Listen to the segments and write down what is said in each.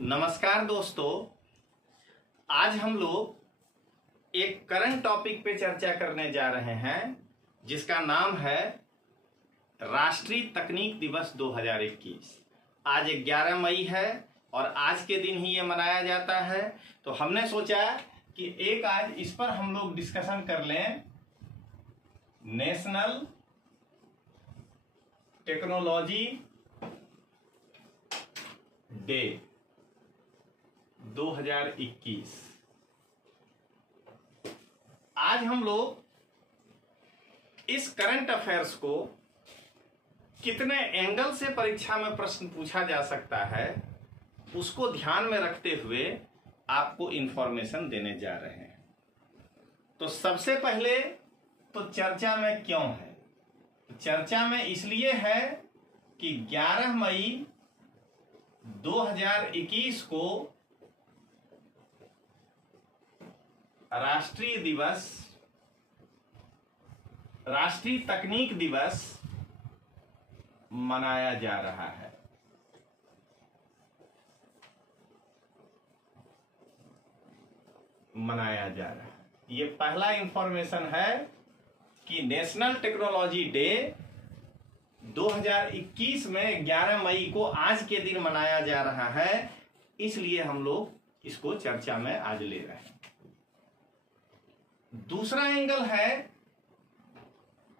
नमस्कार दोस्तों, आज हम लोग एक करंट टॉपिक पे चर्चा करने जा रहे हैं जिसका नाम है राष्ट्रीय तकनीक दिवस 2021। आज 11 मई है और आज के दिन ही ये मनाया जाता है। तो हमने सोचा कि एक आज इस पर हम लोग डिस्कशन कर लें। National technology day 2021। आज हम लोग इस करंट अफेयर्स को कितने एंगल से परीक्षा में प्रश्न पूछा जा सकता है उसको ध्यान में रखते हुए आपको इंफॉर्मेशन देने जा रहे हैं। तो सबसे पहले तो चर्चा में क्यों है? चर्चा में इसलिए है कि 11 मई 2021 को राष्ट्रीय तकनीक दिवस मनाया जा रहा है। ये पहला इंफॉर्मेशन है कि नेशनल टेक्नोलॉजी डे 2021 में 11 मई को आज के दिन मनाया जा रहा है, इसलिए हम लोग इसको चर्चा में आज ले रहे हैं। दूसरा एंगल है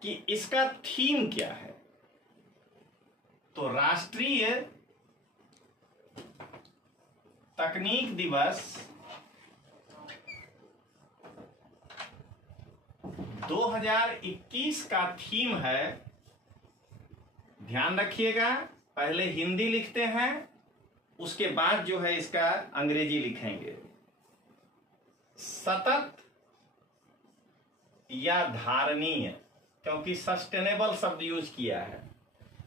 कि इसका थीम क्या है। तो राष्ट्रीय तकनीक दिवस 2021 का थीम है, ध्यान रखिएगा, पहले हिंदी लिखते हैं उसके बाद जो है इसका अंग्रेजी लिखेंगे। सतत या धारणीय, क्योंकि सस्टेनेबल शब्द यूज किया है।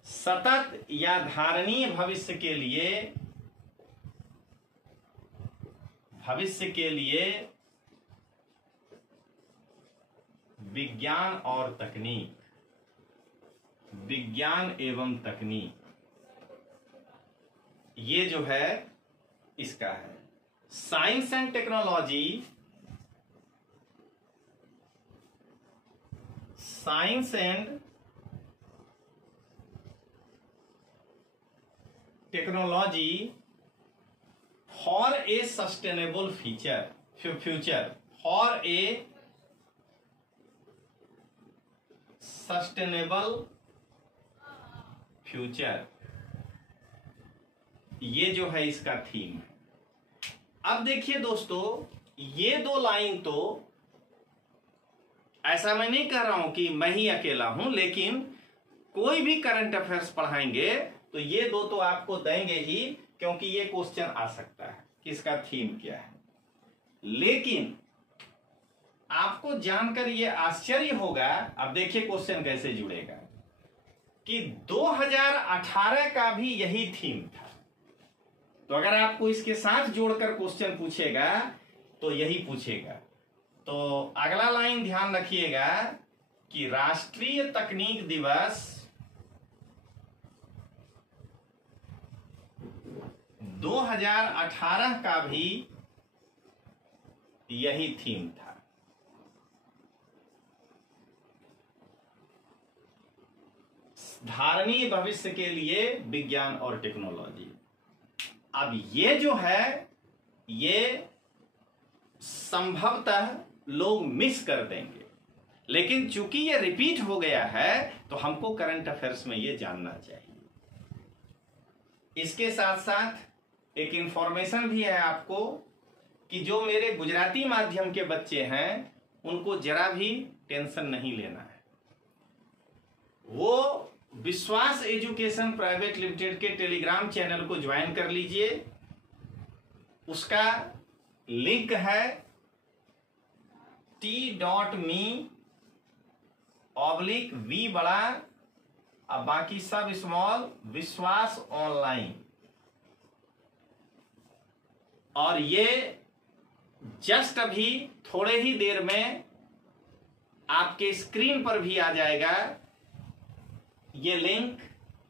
सतत या धारणीय भविष्य के लिए विज्ञान और तकनीक, विज्ञान एवं तकनीक, ये जो है इसका है। Science and technology, science and technology for a sustainable future, for a sustainable future, ये जो है इसका थीम है। अब देखिए दोस्तों, ये दो लाइन तो ऐसा मैं नहीं कह रहा हूं कि मैं ही अकेला हूं, लेकिन कोई भी करंट अफेयर्स पढ़ाएंगे तो ये दो तो आपको देंगे ही, क्योंकि ये क्वेश्चन आ सकता है कि इसका थीम क्या है। लेकिन आपको जानकर ये आश्चर्य होगा, अब देखिए क्वेश्चन कैसे जुड़ेगा, कि 2018 का भी यही थीम था। तो अगर आपको इसके साथ जोड़कर क्वेश्चन पूछेगा तो यही पूछेगा। तो अगला लाइन ध्यान रखिएगा कि राष्ट्रीय तकनीक दिवस 2018 का भी यही थीम था। धारणीय भविष्य के लिए विज्ञान और टेक्नोलॉजी। अब ये जो है ये संभवतः लोग मिस कर देंगे, लेकिन चूंकि ये रिपीट हो गया है तो हमको करंट अफेयर्स में ये जानना चाहिए। इसके साथ साथ एक इंफॉर्मेशन भी है आपको कि जो मेरे गुजराती माध्यम के बच्चे हैं उनको जरा भी टेंशन नहीं लेना है। वो विश्वास एजुकेशन प्राइवेट लिमिटेड के टेलीग्राम चैनल को ज्वाइन कर लीजिए। उसका लिंक है t.me/v बड़ा अब बाकी सब स्मॉल विश्वास ऑनलाइन। और ये जस्ट अभी थोड़े ही देर में आपके स्क्रीन पर भी आ जाएगा ये लिंक।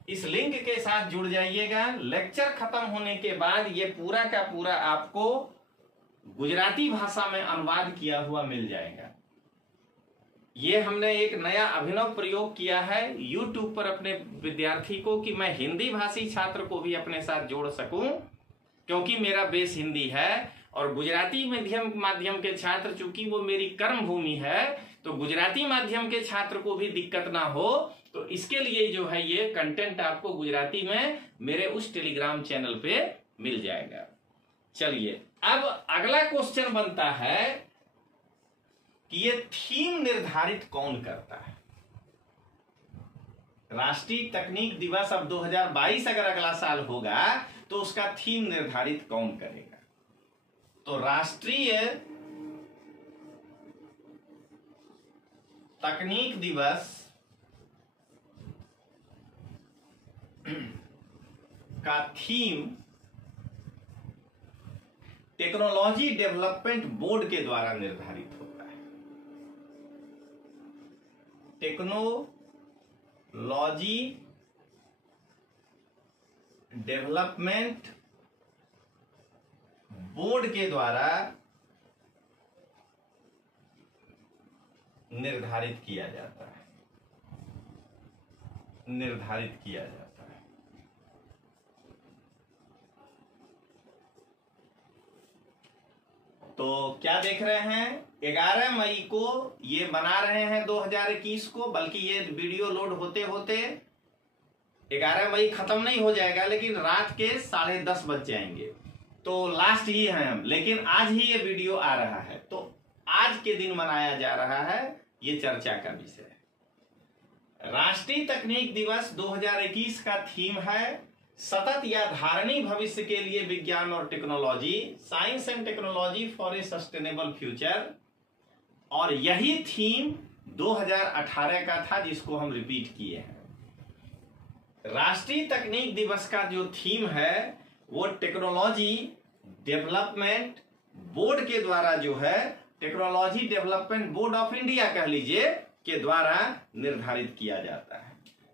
इस लिंक के साथ जुड़ जाइएगा। लेक्चर खत्म होने के बाद ये पूरा का पूरा आपको गुजराती भाषा में अनुवाद किया हुआ मिल जाएगा। ये हमने एक नया अभिनव प्रयोग किया है YouTube पर अपने विद्यार्थी को, कि मैं हिंदी भाषी छात्र को भी अपने साथ जोड़ सकूं, क्योंकि मेरा बेस हिंदी है और गुजराती माध्यम के छात्र, चूंकि वो मेरी कर्म भूमि है, तो गुजराती माध्यम के छात्र को भी दिक्कत ना हो, तो इसके लिए जो है ये कंटेंट आपको गुजराती में मेरे उस टेलीग्राम चैनल पे मिल जाएगा। चलिए, अब अगला क्वेश्चन बनता है कि ये थीम निर्धारित कौन करता है। राष्ट्रीय तकनीक दिवस अब 2022 अगर अगला साल होगा तो उसका थीम निर्धारित कौन करेगा? तो राष्ट्रीय तकनीक दिवस का थीम टेक्नोलॉजी डेवलपमेंट बोर्ड के द्वारा निर्धारित होता है। टेक्नोलॉजी डेवलपमेंट बोर्ड के द्वारा निर्धारित किया जाता है। तो क्या देख रहे हैं, 11 मई को ये बना रहे हैं 2021 को, बल्कि ये वीडियो लोड होते होते 11 मई खत्म नहीं हो जाएगा, लेकिन रात के 10:30 बज जाएंगे, तो लास्ट ही है हम, लेकिन आज ही ये वीडियो आ रहा है, तो आज के दिन मनाया जा रहा है, ये चर्चा का विषय है। राष्ट्रीय तकनीक दिवस 2021 का थीम है सतत या धारणी भविष्य के लिए विज्ञान और technology, science and technology for a sustainable future, और यही थीम 2018 का था जिसको हम रिपीट किए हैं। राष्ट्रीय तकनीक दिवस का जो थीम है वो टेक्नोलॉजी डेवलपमेंट बोर्ड के द्वारा जो है, technology development board of India कह लीजिए, के द्वारा निर्धारित किया जाता है।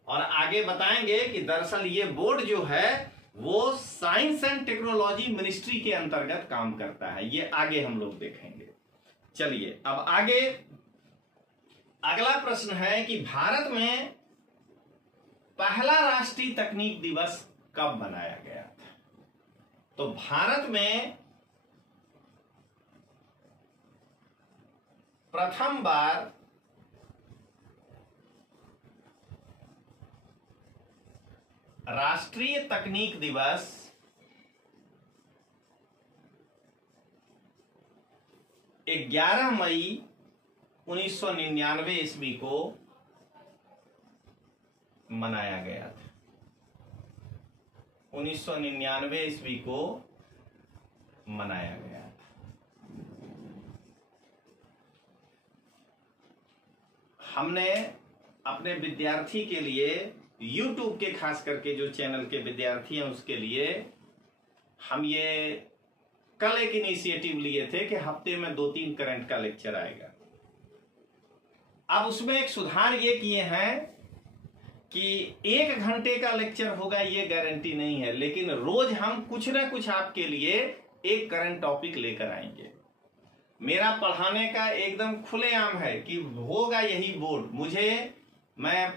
और आगे बताएंगे कि दरअसल ये बोर्ड जो है वो साइंस एंड टेक्नोलॉजी मिनिस्ट्री के अंतर्गत काम करता है, ये आगे हम लोग देखेंगे। चलिए, अब आगे अगला प्रश्न है कि भारत में पहला राष्ट्रीय तकनीक दिवस कब मनाया गया था? तो भारत में प्रथम बार राष्ट्रीय तकनीक दिवस 11 मई 1999 ईस्वी को मनाया गया था। 1999 ईस्वी को मनाया गया था। हमने अपने विद्यार्थी के लिए YouTube के खास करके जो चैनल के विद्यार्थी हैं उसके लिए हम ये कल एक इनिशिएटिव लिए थे कि हफ्ते में 2-3 करंट का लेक्चर आएगा। अब उसमें एक सुधार ये किए हैं कि 1 घंटे का लेक्चर होगा ये गारंटी नहीं है, लेकिन रोज हम कुछ ना कुछ आपके लिए एक करंट टॉपिक लेकर आएंगे। मेरा पढ़ाने का एकदम खुलेआम है कि होगा यही बोर्ड। मैं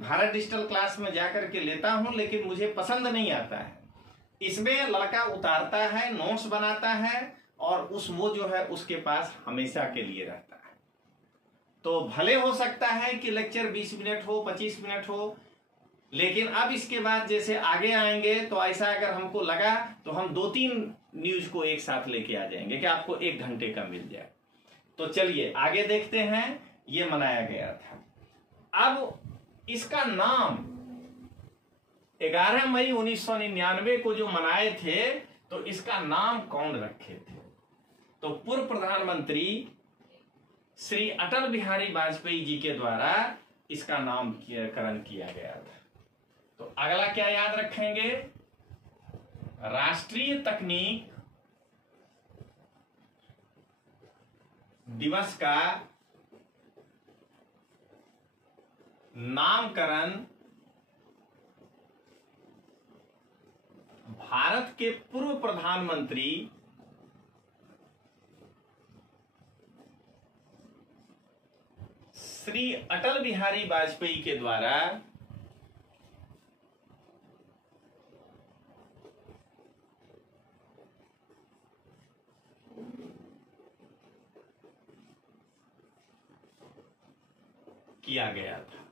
भारत डिजिटल क्लास में जाकर के लेता हूं, लेकिन मुझे पसंद नहीं आता है। इसमें लड़का उतारता है, नोट्स बनाता है और वो जो है उसके पास हमेशा के लिए रहता है। तो भले हो सकता है कि लेक्चर 20 मिनट हो, 25 मिनट हो, लेकिन अब इसके बाद जैसे आगे आएंगे तो ऐसा अगर हमको लगा तो हम 2-3 न्यूज को एक साथ लेके आ जाएंगे कि आपको 1 घंटे का मिल जाए। तो चलिए आगे देखते हैं। ये मनाया गया था। अब इसका नाम 11 मई 1999 को जो मनाए थे, तो इसका नाम कौन रखे थे? तो पूर्व प्रधानमंत्री श्री अटल बिहारी वाजपेयी जी के द्वारा इसका नामकरण किया गया था। तो अगला क्या याद रखेंगे? राष्ट्रीय तकनीक दिवस का नामकरण भारत के पूर्व प्रधानमंत्री श्री अटल बिहारी वाजपेयी के द्वारा किया गया था।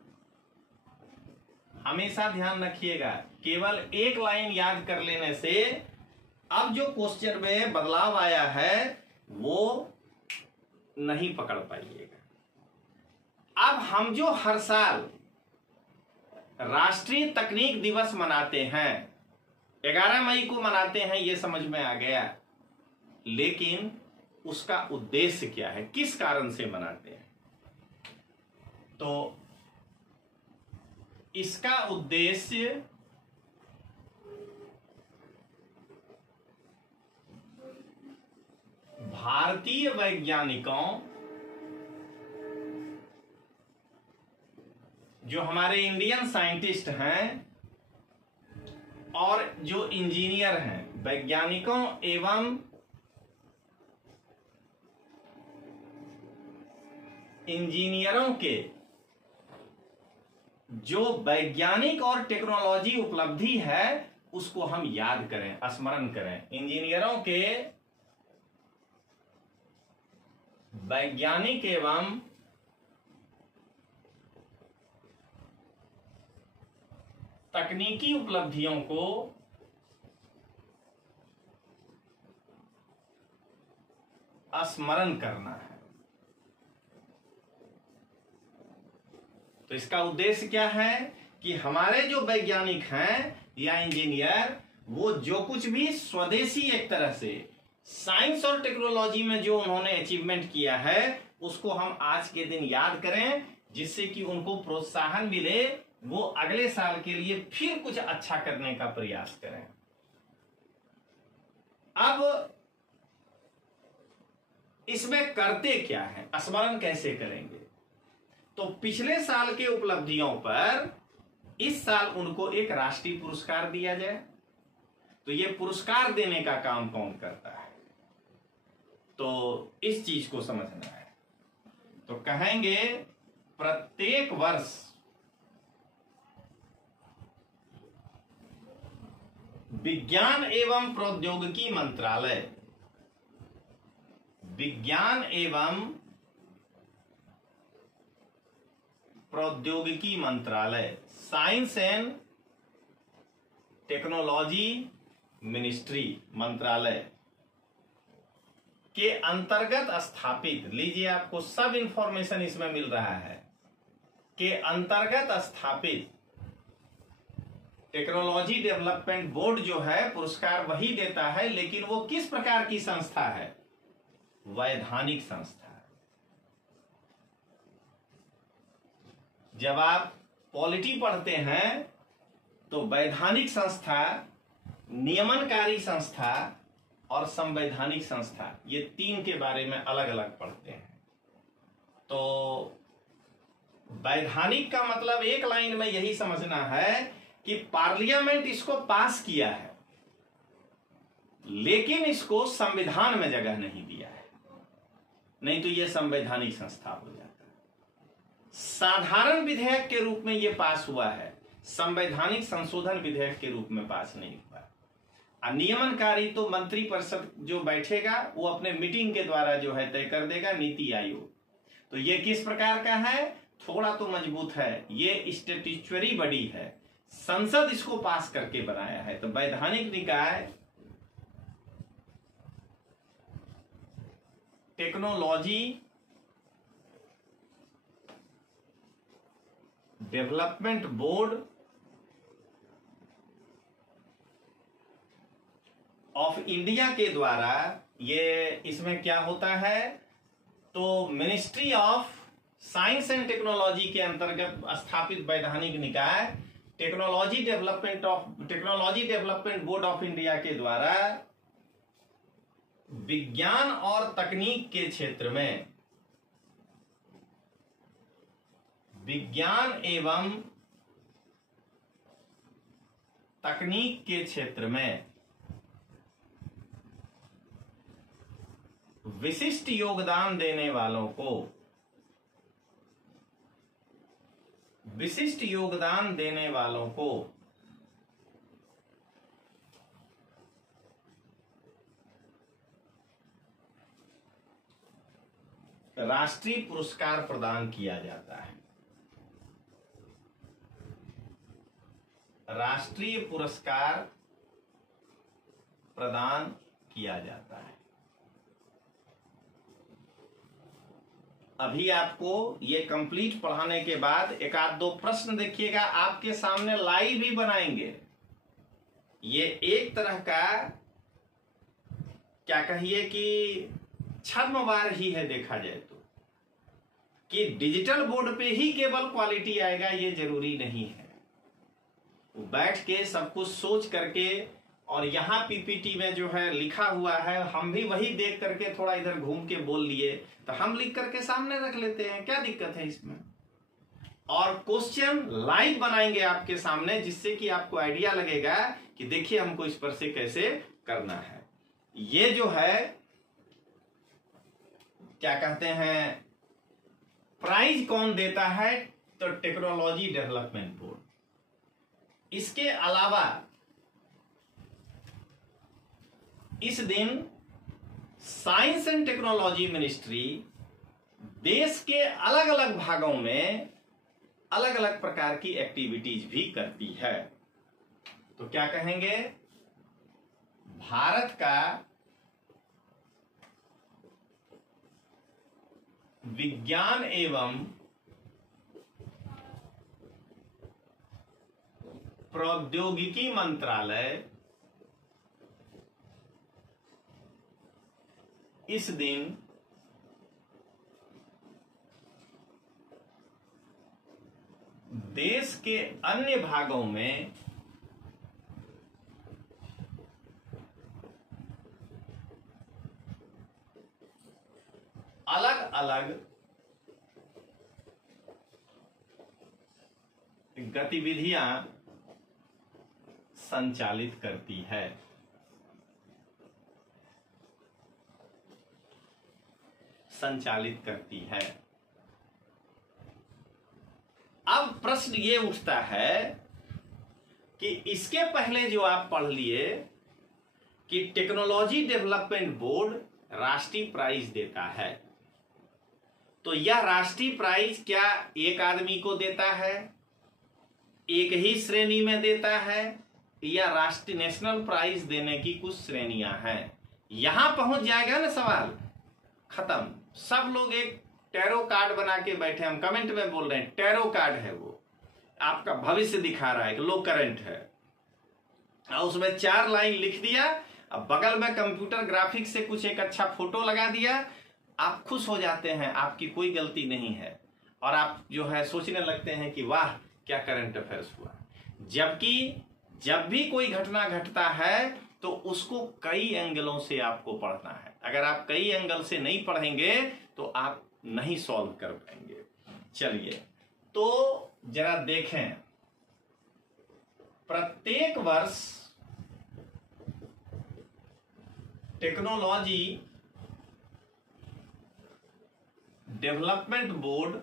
हमेशा ध्यान रखिएगा, केवल एक लाइन याद कर लेने से अब जो क्वेश्चन में बदलाव आया है वो नहीं पकड़ पाइएगा। अब हम जो हर साल राष्ट्रीय तकनीक दिवस मनाते हैं, 11 मई को मनाते हैं, ये समझ में आ गया, लेकिन उसका उद्देश्य क्या है, किस कारण से मनाते हैं? तो इसका उद्देश्य भारतीय वैज्ञानिकों, जो हमारे इंडियन साइंटिस्ट हैं और जो इंजीनियर हैं, वैज्ञानिकों एवं इंजीनियरों के जो वैज्ञानिक और टेक्नोलॉजी उपलब्धि है उसको हम याद करें, स्मरण करें। इंजीनियरों के वैज्ञानिक एवं तकनीकी उपलब्धियों को स्मरण करना है। तो इसका उद्देश्य क्या है कि हमारे जो वैज्ञानिक हैं या इंजीनियर, वो जो कुछ भी स्वदेशी एक तरह से साइंस और टेक्नोलॉजी में जो उन्होंने अचीवमेंट किया है उसको हम आज के दिन याद करें, जिससे कि उनको प्रोत्साहन मिले, वो अगले साल के लिए फिर कुछ अच्छा करने का प्रयास करें। अब इसमें करते क्या है, स्मरण कैसे करेंगे? तो पिछले साल के उपलब्धियों पर इस साल उनको एक राष्ट्रीय पुरस्कार दिया जाए। तो ये पुरस्कार देने का काम कौन करता है? तो इस चीज को समझना है। तो कहेंगे प्रत्येक वर्ष विज्ञान एवं प्रौद्योगिकी मंत्रालय, विज्ञान एवं प्रौद्योगिकी मंत्रालय, साइंस एंड टेक्नोलॉजी मिनिस्ट्री मंत्रालय के अंतर्गत स्थापित, लीजिए आपको सब इंफॉर्मेशन इसमें मिल रहा है, के अंतर्गत स्थापित टेक्नोलॉजी डेवलपमेंट बोर्ड जो है पुरस्कार वही देता है, लेकिन वो किस प्रकार की संस्था है? वैधानिक संस्था। जब आप पॉलिटी पढ़ते हैं तो वैधानिक संस्था, नियमनकारी संस्था और संवैधानिक संस्था, ये तीन के बारे में अलग अलग पढ़ते हैं। तो वैधानिक का मतलब एक लाइन में यही समझना है कि पार्लियामेंट इसको पास किया है, लेकिन इसको संविधान में जगह नहीं दिया है, नहीं तो यह संवैधानिक संस्था हो जाता है। साधारण विधेयक के रूप में यह पास हुआ है, संवैधानिक संशोधन विधेयक के रूप में पास नहीं हुआ। नियमनकारी तो मंत्रिपरिषद जो बैठेगा वो अपने मीटिंग के द्वारा जो है तय कर देगा, नीति आयोग। तो ये किस प्रकार का है? थोड़ा तो मजबूत है, ये स्टैट्यूटरी बॉडी है, संसद इसको पास करके बनाया है। तो वैधानिक निकाय technology development board of India के द्वारा, ये इसमें क्या होता है? तो ministry of science and technology के अंतर्गत स्थापित वैधानिक निकाय technology development board of India के द्वारा विज्ञान और तकनीक के क्षेत्र में, विज्ञान एवं तकनीक के क्षेत्र में विशिष्ट योगदान देने वालों को, विशिष्ट योगदान देने वालों को राष्ट्रीय पुरस्कार प्रदान किया जाता है। राष्ट्रीय पुरस्कार प्रदान किया जाता है। अभी आपको ये कंप्लीट पढ़ाने के बाद एक आध दो प्रश्न देखिएगा, आपके सामने लाइव ही बनाएंगे। ये एक तरह का क्या कहिए कि छद्मवार ही है देखा जाए तो, कि डिजिटल बोर्ड पे ही केवल क्वालिटी आएगा ये जरूरी नहीं है। बैठ के सब कुछ सोच करके, और यहाँ पीपीटी में जो है लिखा हुआ है, हम भी वही देख करके थोड़ा इधर घूम के बोल लिए तो हम लिख करके सामने रख लेते हैं, क्या दिक्कत है इसमें। और क्वेश्चन लाइव बनाएंगे आपके सामने, जिससे कि आपको आइडिया लगेगा कि देखिए हमको इस पर से कैसे करना है। ये जो है क्या कहते हैं, प्राइज कौन देता है, तो टेक्नोलॉजी डेवलपमेंट बोर्ड। इसके अलावा इस दिन साइंस एंड टेक्नोलॉजी मिनिस्ट्री देश के अलग अलग भागों में अलग अलग प्रकार की एक्टिविटीज भी करती है। तो क्या कहेंगे, भारत का विज्ञान एवं प्रौद्योगिकी मंत्रालय इस दिन देश के अन्य भागों में अलग अलग गतिविधियां संचालित करती है। संचालित करती है। अब प्रश्न ये उठता है कि इसके पहले जो आप पढ़ लिए कि टेक्नोलॉजी डेवलपमेंट बोर्ड राष्ट्रीय प्राइज देता है, तो यह राष्ट्रीय प्राइज क्या एक आदमी को देता है, एक ही श्रेणी में देता है, या राष्ट्रीय नेशनल प्राइज देने की कुछ श्रेणियां हैं। यहां पहुंच जाएगा ना सवाल, खत्म। सब लोग एक टैरो कार्ड बना के बैठे, हम कमेंट में बोल रहे हैं टैरो कार्ड है, वो आपका भविष्य दिखा रहा है कि लो करंट है, और उसमें 4 लाइन लिख दिया, अब बगल में कंप्यूटर ग्राफिक्स से कुछ एक अच्छा फोटो लगा दिया, आप खुश हो जाते हैं, आपकी कोई गलती नहीं है, और आप जो है सोचने लगते हैं कि वाह क्या करंट अफेयर्स हुआ। जबकि जब भी कोई घटना घटता है तो उसको कई एंगलों से आपको पढ़ना है। अगर आप कई एंगल से नहीं पढ़ेंगे तो आप नहीं सॉल्व कर पाएंगे। चलिए तो जरा देखें, प्रत्येक वर्ष टेक्नोलॉजी डेवलपमेंट बोर्ड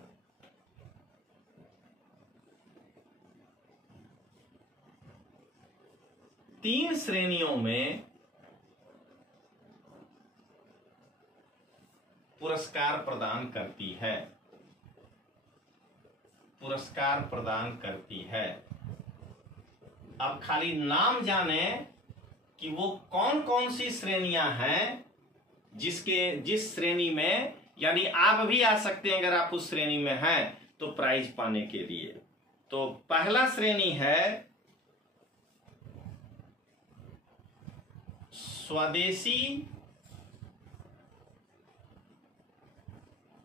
तीन श्रेणियों में पुरस्कार प्रदान करती है। पुरस्कार प्रदान करती है। अब खाली नाम जाने कि वो कौन कौन सी श्रेणियां हैं, जिस श्रेणी में, यानी आप भी आ सकते हैं अगर आप उस श्रेणी में हैं तो प्राइज पाने के लिए। तो पहला श्रेणी है स्वदेशी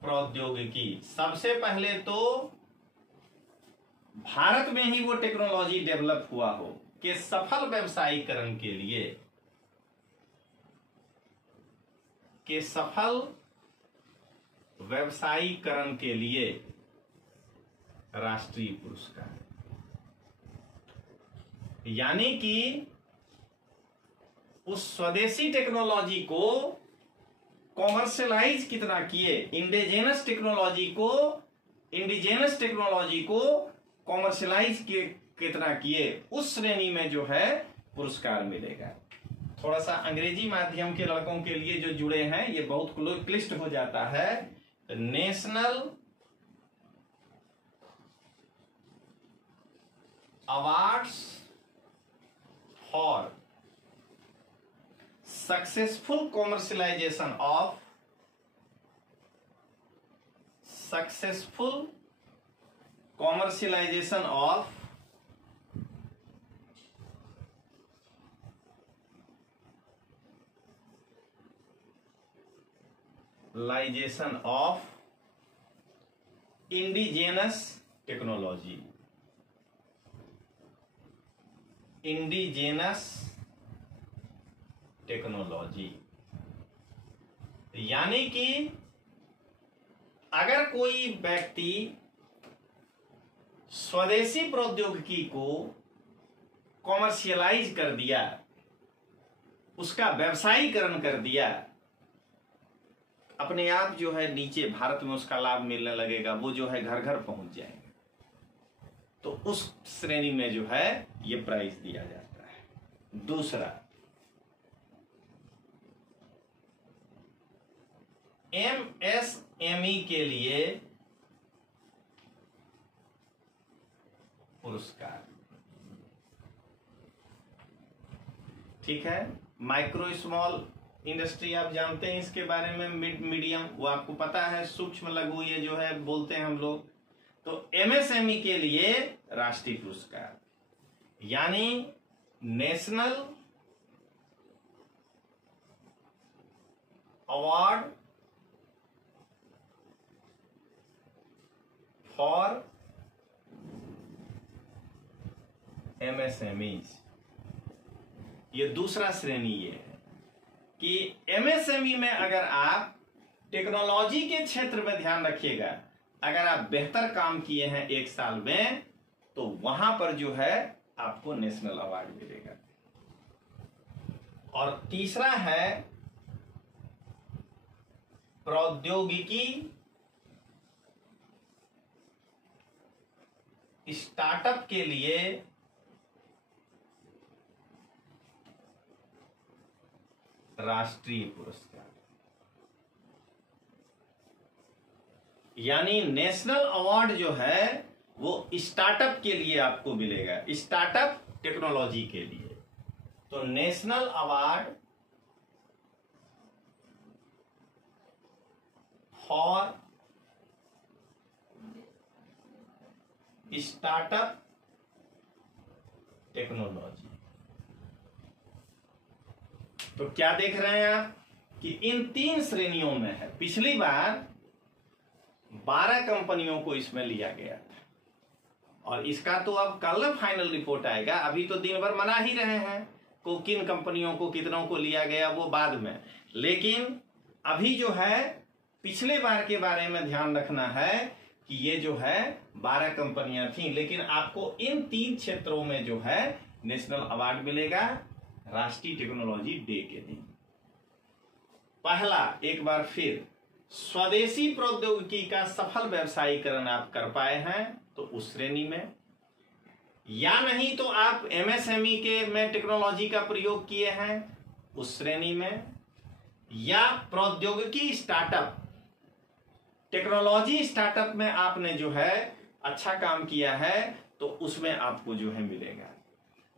प्रौद्योगिकी। सबसे पहले तो भारत में ही वो टेक्नोलॉजी डेवलप हुआ हो कि सफल व्यवसायीकरण के लिए, के सफल व्यवसायीकरण के लिए राष्ट्रीय पुरस्कार, यानी कि उस स्वदेशी टेक्नोलॉजी को कॉमर्शियलाइज कितना किए, इंडिजिनस टेक्नोलॉजी को कॉमर्शियलाइज कितना किए, उस श्रेणी में जो है पुरस्कार मिलेगा। थोड़ा सा अंग्रेजी माध्यम के लड़कों के लिए जो जुड़े हैं ये बहुत क्लिष्ट हो जाता है। National awards for successful commercialisation of indigenous technology, यानी कि अगर कोई व्यक्ति स्वदेशी प्रौद्योगिकी को कॉमर्शियलाइज कर दिया, उसका व्यवसायीकरण कर दिया, अपने आप जो है नीचे भारत में उसका लाभ मिलने लगेगा, वो जो है घर घर पहुंच जाएंगे, तो उस श्रेणी में जो है ये प्राइज दिया जाता है। दूसरा, एमएसएमई के लिए पुरस्कार, ठीक है। माइक्रो स्मॉल इंडस्ट्री आप जानते हैं इसके बारे में, मीडियम वो आपको पता है, सूक्ष्म लघु ये जो है बोलते हैं हम लोग। तो एमएसएमई के लिए राष्ट्रीय पुरस्कार, यानी नेशनल अवार्ड फॉर एमएसएमईज, ये दूसरा श्रेणी ये है कि एमएसएमई में अगर आप टेक्नोलॉजी के क्षेत्र में ध्यान रखिएगा, अगर आप बेहतर काम किए हैं एक साल में, तो वहां पर जो है आपको नेशनल अवार्ड मिलेगा। और तीसरा है प्रौद्योगिकी स्टार्टअप के लिए राष्ट्रीय पुरस्कार, यानी नेशनल अवार्ड जो है वो स्टार्टअप के लिए आपको मिलेगा, स्टार्टअप टेक्नोलॉजी के लिए। तो national award for startup technology. तो क्या देख रहे हैं आप कि इन 3 श्रेणियों में है। पिछली बार 12 कंपनियों को इसमें लिया गया था, और इसका तो अब कल फाइनल रिपोर्ट आएगा, अभी तो दिन भर मना ही रहे हैं को किन कंपनियों को कितनों को लिया गया वो बाद में। लेकिन अभी जो है पिछले बार के बारे में ध्यान रखना है कि ये जो है 12 कंपनियां थी, लेकिन आपको इन 3 क्षेत्रों में जो है नेशनल अवार्ड मिलेगा राष्ट्रीय टेक्नोलॉजी डे के दिन। पहला, एक बार फिर, स्वदेशी प्रौद्योगिकी का सफल व्यवसायीकरण आप कर पाए हैं तो उस श्रेणी में, या नहीं तो आप एमएसएमई के में टेक्नोलॉजी का प्रयोग किए हैं उस श्रेणी में, या प्रौद्योगिकी स्टार्टअप टेक्नोलॉजी स्टार्टअप में आपने जो है अच्छा काम किया है तो उसमें आपको जो है मिलेगा।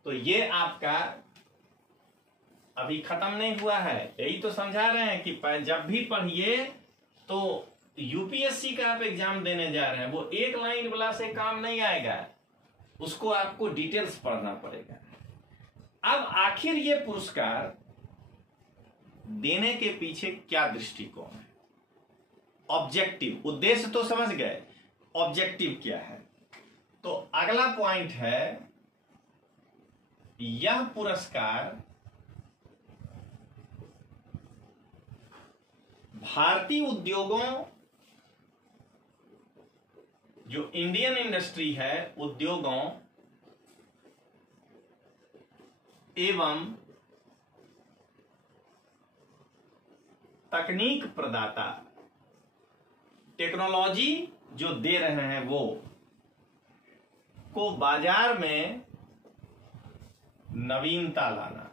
तो ये आपका अभी खत्म नहीं हुआ है, यही तो समझा रहे हैं कि जब भी पढ़िए तो यूपीएससी का आप एग्जाम देने जा रहे हैं, वो एक लाइन वाला से काम नहीं आएगा, उसको आपको डिटेल्स पढ़ना पड़ेगा। अब आखिर ये पुरस्कार देने के पीछे क्या दृष्टिकोण है, ऑब्जेक्टिव, उद्देश्य तो समझ गए, ऑब्जेक्टिव क्या है। तो अगला पॉइंट है, यह पुरस्कार भारतीय उद्योगों, जो इंडियन इंडस्ट्री है, उद्योगों एवं तकनीक प्रदाता, टेक्नोलॉजी जो दे रहे हैं वो को बाजार में नवीनता लाना।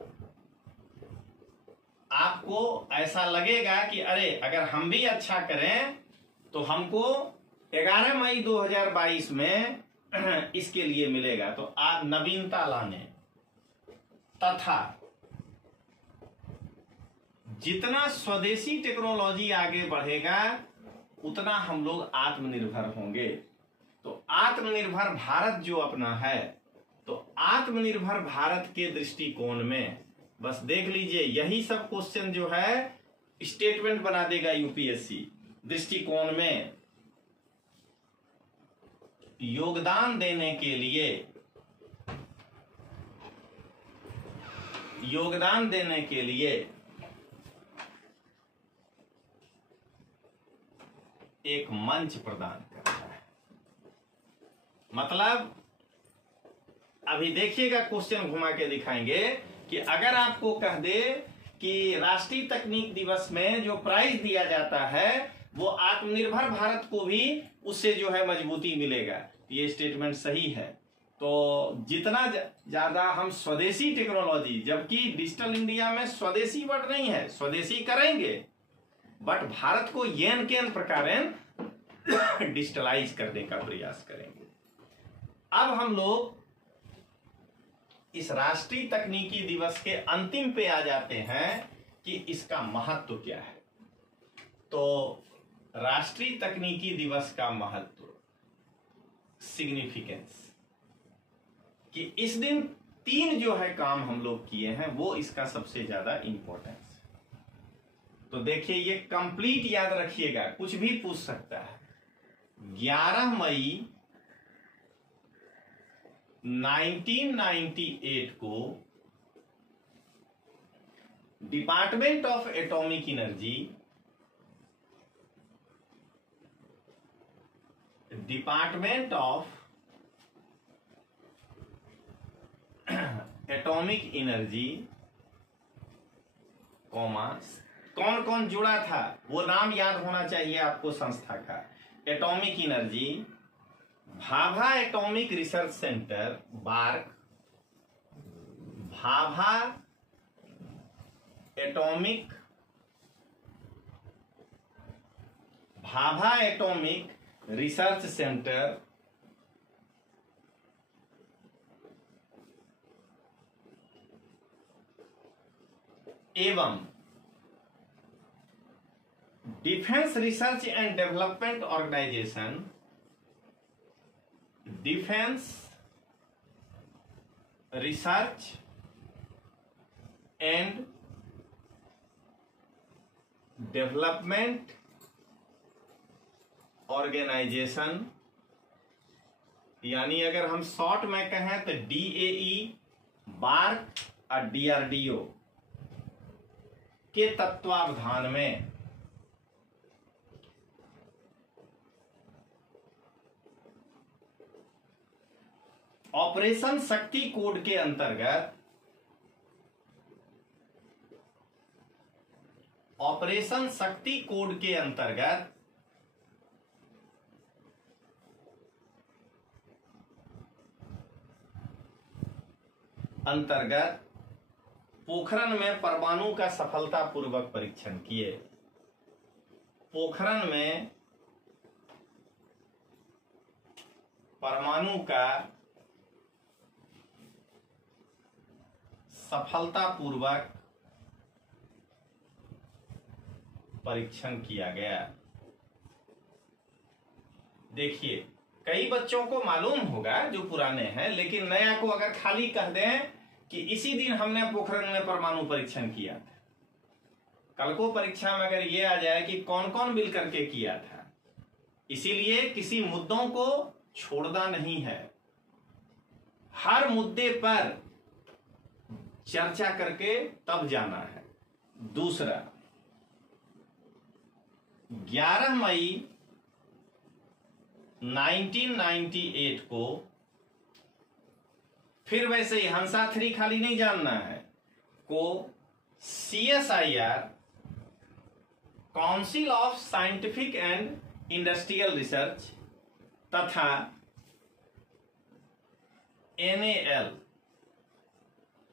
आपको ऐसा लगेगा कि अरे अगर हम भी अच्छा करें तो हमको 11 मई 2022 में इसके लिए मिलेगा। तो आप नवीनता लाने तथा जितना स्वदेशी टेक्नोलॉजी आगे बढ़ेगा उतना हम लोग आत्मनिर्भर होंगे। तो आत्मनिर्भर भारत जो अपना है, तो आत्मनिर्भर भारत के दृष्टिकोण में बस देख लीजिए, यही सब क्वेश्चन जो है स्टेटमेंट बना देगा यूपीएससी। दृष्टिकोण में योगदान देने के लिए, योगदान देने के लिए एक मंच प्रदान करता है। मतलब अभी देखिएगा, क्वेश्चन घुमा के दिखाएंगे कि अगर आपको कह दे कि राष्ट्रीय तकनीक दिवस में जो प्राइज दिया जाता है वो आत्मनिर्भर भारत को भी उससे जो है मजबूती मिलेगा, ये स्टेटमेंट सही है। तो जितना ज्यादा हम स्वदेशी टेक्नोलॉजी, जबकि डिजिटल इंडिया में स्वदेशी वर्ड नहीं है, स्वदेशी करेंगे बट भारत को येन केन प्रकार डिजिटलाइज करने का प्रयास करेंगे। अब हम लोग इस राष्ट्रीय तकनीकी दिवस के अंतिम पे आ जाते हैं कि इसका महत्व क्या है। तो राष्ट्रीय तकनीकी दिवस का महत्व, सिग्निफिकेंस, कि इस दिन 3 जो है काम हम लोग किए हैं वो इसका सबसे ज्यादा इंपॉर्टेंस। तो देखिए ये कंप्लीट याद रखिएगा, कुछ भी पूछ सकता है। 11 मई 1998 को department of atomic energy, department of atomic energy कौन कौन जुड़ा था वो नाम याद होना चाहिए आपको संस्था का। Atomic energy, Bhabha atomic research centre BARC, Bhabha atomic research centre, एवं defence research and development organisation, defence research and development organisation, यानी अगर हम शॉर्ट में कहें तो DAE, बार्क और DRDO के तत्वावधान में ऑपरेशन शक्ति कोड के अंतर्गत, ऑपरेशन शक्ति कोड के अंतर्गत पोखरण में परमाणु का सफलतापूर्वक परीक्षण किए। पोखरण में परमाणु का सफलतापूर्वक परीक्षण किया गया। देखिए कई बच्चों को मालूम होगा जो पुराने हैं, लेकिन नया को अगर खाली कह दें कि इसी दिन हमने पोखरण में परमाणु परीक्षण किया था, कल को परीक्षा में अगर ये आ जाए कि कौन कौन मिल करके किया था, इसीलिए किसी मुद्दों को छोड़ना नहीं है, हर मुद्दे पर चर्चा करके तब जाना है। दूसरा, 11 मई 1998 को फिर वैसे ही हंसा 3 खाली नहीं जानना है को CSIR council of scientific and industrial research तथा NAL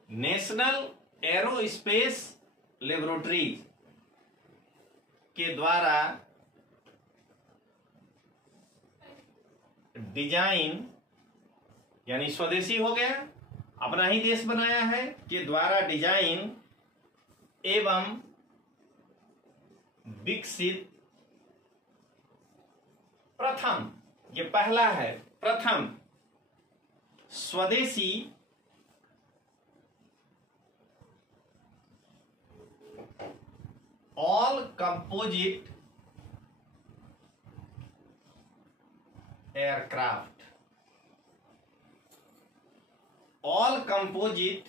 नेशनल एरोस्पेस लेबोरेटरीज के द्वारा डिजाइन, यानी स्वदेशी हो गया, अपना ही देश बनाया है, के द्वारा डिजाइन एवं विकसित प्रथम, ये पहला है, प्रथम स्वदेशी all composite aircraft, all composite,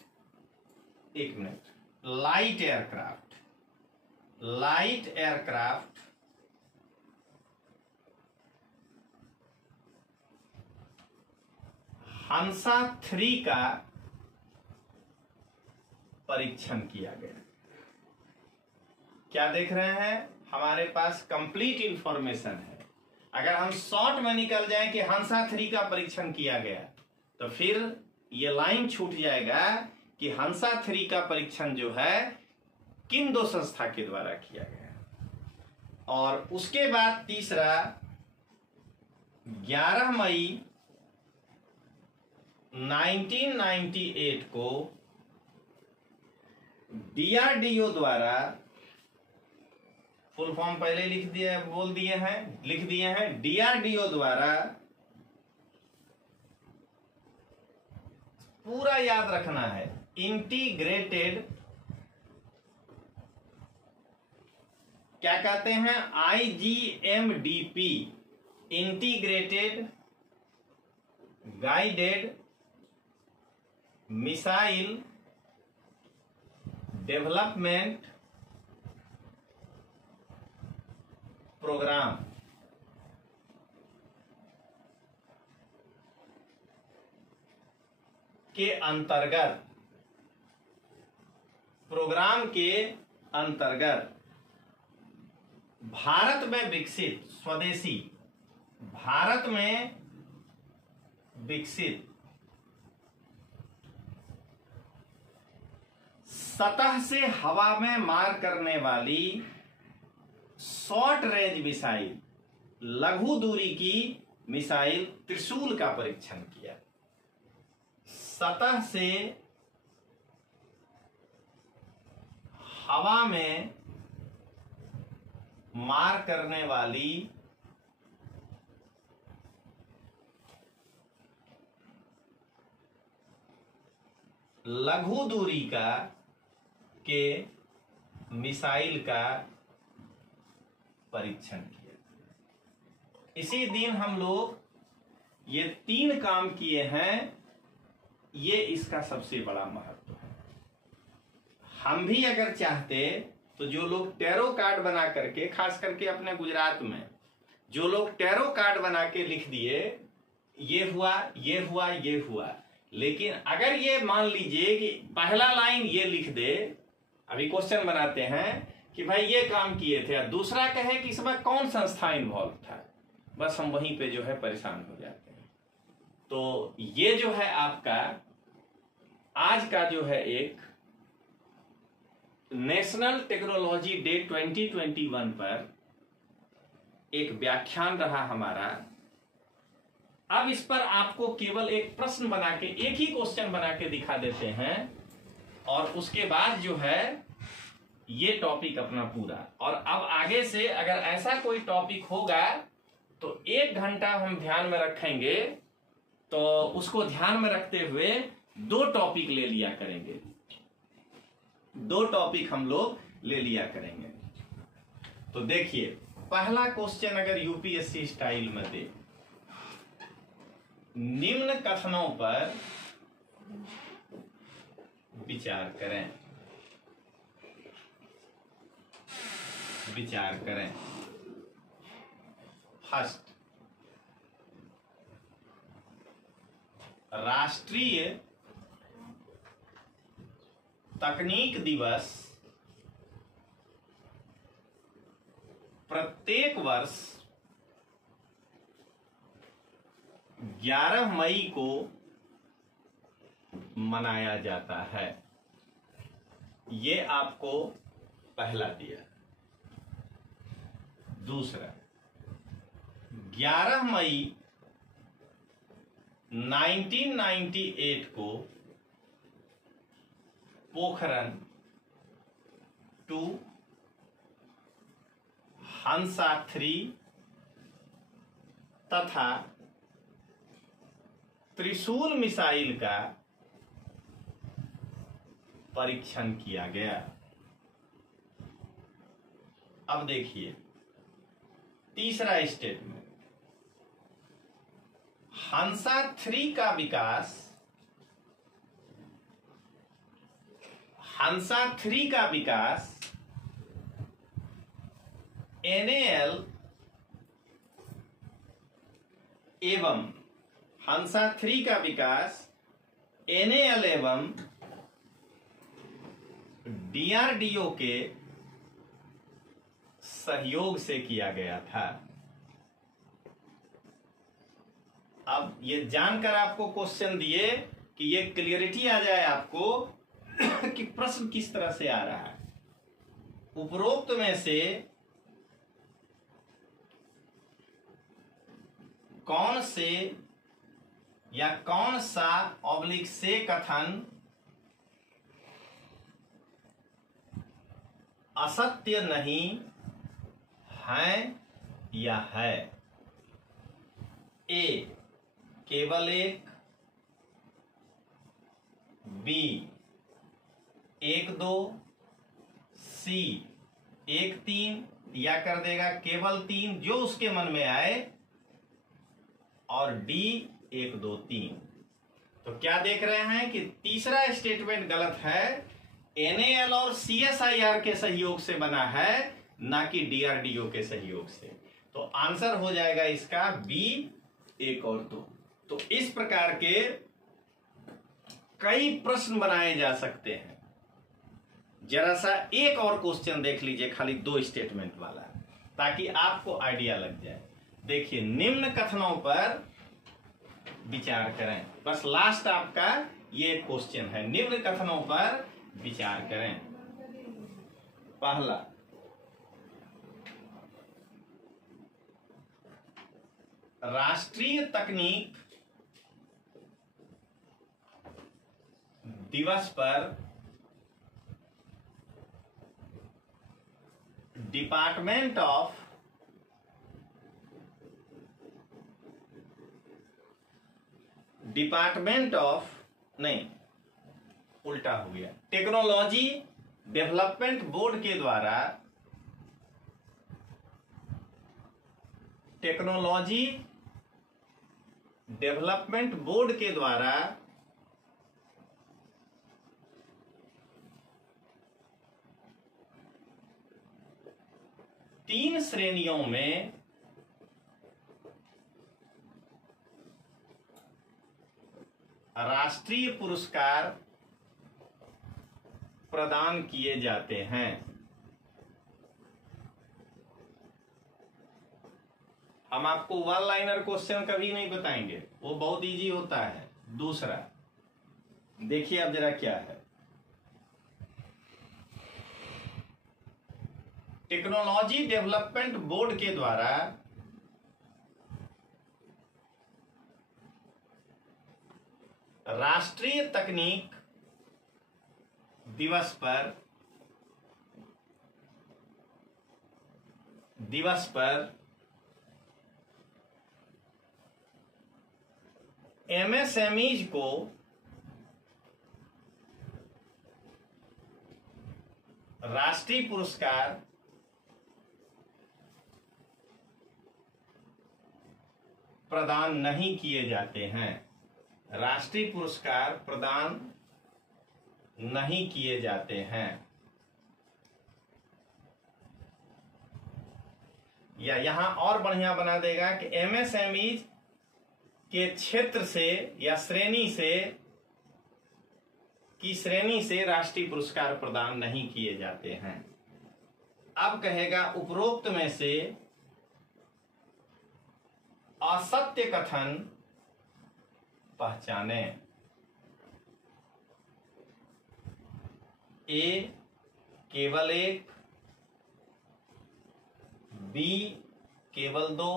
एक minute, light aircraft, light aircraft Hansa 3 का परीक्षण किया गया। क्या देख रहे हैं, हमारे पास कंप्लीट इंफॉर्मेशन है। अगर हम शॉर्ट में निकल जाएं कि हंसा 3 का परीक्षण किया गया, तो फिर ये लाइन छूट जाएगा कि हंसा 3 का परीक्षण जो है किन 2 संस्था के द्वारा किया गया। और उसके बाद तीसरा 11 मई 1998 को DRDO द्वारा, फुल फॉर्म पहले लिख दिए हैं, DRDO द्वारा, पूरा याद रखना है, इंटीग्रेटेड, क्या कहते हैं, IGMDP, integrated guided missile development programme के अंतर्गत, प्रोग्राम के अंतर्गत भारत में विकसित, स्वदेशी, भारत में विकसित सतह से हवा में मार करने वाली शॉर्ट रेंज मिसाइल, लघु दूरी की मिसाइल त्रिशूल का परीक्षण किया। सतह से हवा में मार करने वाली लघु दूरी का के मिसाइल का परीक्षण किया। इसी दिन हम लोग ये 3 काम किए हैं, ये इसका सबसे बड़ा महत्व है। हम भी अगर चाहते तो जो लोग टैरो कार्ड बना करके, खास करके अपने गुजरात में जो लोग टैरो कार्ड बना के लिख दिए, ये हुआ, ये हुआ, ये हुआ, लेकिन अगर ये मान लीजिए कि पहला लाइन ये लिख दे, अभी क्वेश्चन बनाते हैं कि भाई ये काम किए थे, और दूसरा कहे कि इसमें कौन संस्था इन्वॉल्व था, बस हम वहीं पे जो है परेशान हो जाते हैं। तो ये जो है आपका आज का जो है एक नेशनल टेक्नोलॉजी डे 2021 पर एक व्याख्यान रहा हमारा। अब इस पर आपको केवल एक प्रश्न बना के, एक ही क्वेश्चन बना के दिखा देते हैं, और उसके बाद जो है ये टॉपिक अपना पूरा। और अब आगे से अगर ऐसा कोई टॉपिक होगा तो 1 घंटा हम ध्यान में रखेंगे, तो उसको ध्यान में रखते हुए 2 टॉपिक ले लिया करेंगे, 2 टॉपिक हम लोग ले लिया करेंगे। तो देखिए, पहला क्वेश्चन अगर यूपीएससी स्टाइल में दे, निम्न कथनों पर विचार करें, विचार करें। फर्स्ट, राष्ट्रीय तकनीक दिवस प्रत्येक वर्ष 11 मई को मनाया जाता है। ये आपको पहला दिया। दूसरा, 11 मई 1998 को पोखरण 2, हंसा 3 तथा त्रिशूल मिसाइल का परीक्षण किया गया। अब देखिए तीसरा स्टेटमेंट, हंसा 3 का विकास, हंसा 3 का विकास NAL एवं हंसा 3 का विकास NAL एवं DRDO के सहयोग से किया गया था। अब ये जानकर आपको क्वेश्चन दिए कि ये क्लियरिटी आ जाए आपको कि प्रश्न किस तरह से आ रहा है। उपरोक्त में से कौन से या कौन सा ऑब्लिक से कथन असत्य नहीं है या है? ए केवल एक, बी 1-2, सी 1-3 या कर देगा केवल 3, जो उसके मन में आए, और डी 1-2-3। तो क्या देख रहे हैं कि तीसरा स्टेटमेंट गलत है। NAL और CSIR के सहयोग से बना है, ना कि DRDO के सहयोग से। तो आंसर हो जाएगा इसका बी 1 और 2। तो इस प्रकार के कई प्रश्न बनाए जा सकते हैं। जरा सा एक और क्वेश्चन देख लीजिए, खाली 2 स्टेटमेंट वाला, ताकि आपको आइडिया लग जाए। देखिए, निम्न कथनों पर विचार करें। बस लास्ट आपका ये क्वेश्चन है, निम्न कथनों पर विचार करें। पहला, राष्ट्रीय तकनीक दिवस पर डिपार्टमेंट ऑफ नहीं, उल्टा हो गया, टेक्नोलॉजी डेवलपमेंट बोर्ड के द्वारा, टेक्नोलॉजी डेवलपमेंट बोर्ड के द्वारा तीन श्रेणियों में राष्ट्रीय पुरस्कार प्रदान किए जाते हैं। हम आपको वन लाइनर क्वेश्चन कभी नहीं बताएंगे, वो बहुत इजी होता है। दूसरा देखिए अब जरा क्या है, टेक्नोलॉजी डेवलपमेंट बोर्ड के द्वारा राष्ट्रीय तकनीक दिवस पर MSMEs को राष्ट्रीय पुरस्कार प्रदान नहीं किए जाते हैं। राष्ट्रीय पुरस्कार प्रदान नहीं किए जाते हैं। या यहां और बढ़िया बना देगा कि MSMEs के क्षेत्र से या श्रेणी से राष्ट्रीय पुरस्कार प्रदान नहीं किए जाते हैं। अब कहेगा उपरोक्त में से असत्य कथन पहचाने। ए केवल एक, बी केवल दो,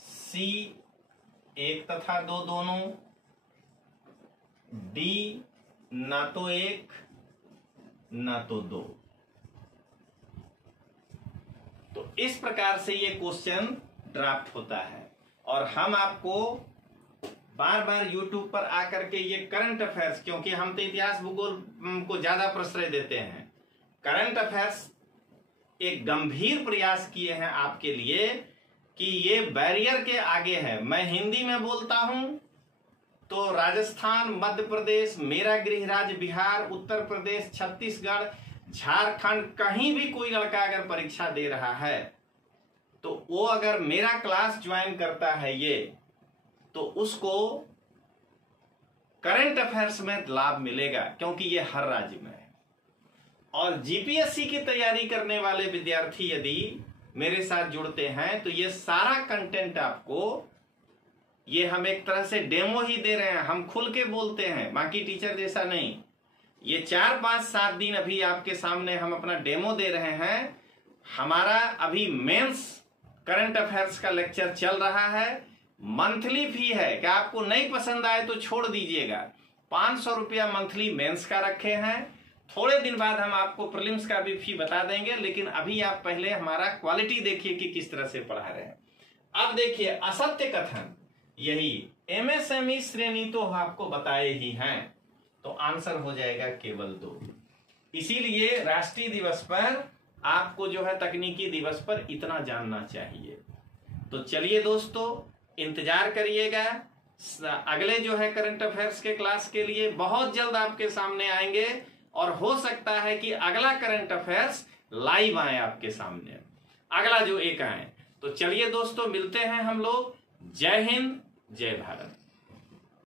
सी एक तथा दो दोनों, डी ना तो एक ना तो दो। तो इस प्रकार से ये क्वेश्चन ड्राफ्ट होता है और हम आपको बार बार YouTube पर आकर के ये करंट अफेयर्स, क्योंकि हम तो इतिहास भूगोल को ज्यादा प्रश्रय देते हैं, करंट अफेयर्स एक गंभीर प्रयास किए हैं आपके लिए कि ये बैरियर के आगे है। मैं हिंदी में बोलता हूं तो राजस्थान, मध्य प्रदेश, मेरा गृह राज्य बिहार, उत्तर प्रदेश, छत्तीसगढ़, झारखंड, कहीं भी कोई लड़का अगर परीक्षा दे रहा है तो वो अगर मेरा क्लास ज्वाइन करता है ये, तो उसको करंट अफेयर्स में लाभ मिलेगा, क्योंकि ये हर राज्य में है। और जीपीएससी की तैयारी करने वाले विद्यार्थी यदि मेरे साथ जुड़ते हैं तो ये सारा कंटेंट आपको, ये हम एक तरह से डेमो ही दे रहे हैं, हम खुल के बोलते हैं, बाकी टीचर जैसा नहीं। ये 4, 5, 7 दिन अभी आपके सामने हम अपना डेमो दे रहे हैं। हमारा अभी मेंस करंट अफेयर्स का लेक्चर चल रहा है, मंथली फी है कि आपको नहीं पसंद आए तो छोड़ दीजिएगा। 500 रुपया मंथली मेंस का रखे हैं। थोड़े दिन बाद हम आपको प्रीलिम्स का भी फी बता देंगे, लेकिन अभी आप पहले हमारा क्वालिटी देखिए कि किस तरह से पढ़ा रहे हैं। अब देखिए असत्य कथन, यही एमएसएमई श्रेणी तो आपको बताए ही हैं, तो आंसर हो जाएगा केवल 2। इसीलिए राष्ट्रीय दिवस पर आपको जो है तकनीकी दिवस पर इतना जानना चाहिए। तो चलिए दोस्तों, इंतजार करिएगा, अगले जो है करंट अफेयर्स के क्लास के लिए बहुत जल्द आपके सामने आएंगे और हो सकता है कि अगला करंट अफेयर्स लाइव आए आपके सामने, अगला जो एक आए। तो चलिए दोस्तों, मिलते हैं हम लोग। जय हिंद, जय भारत।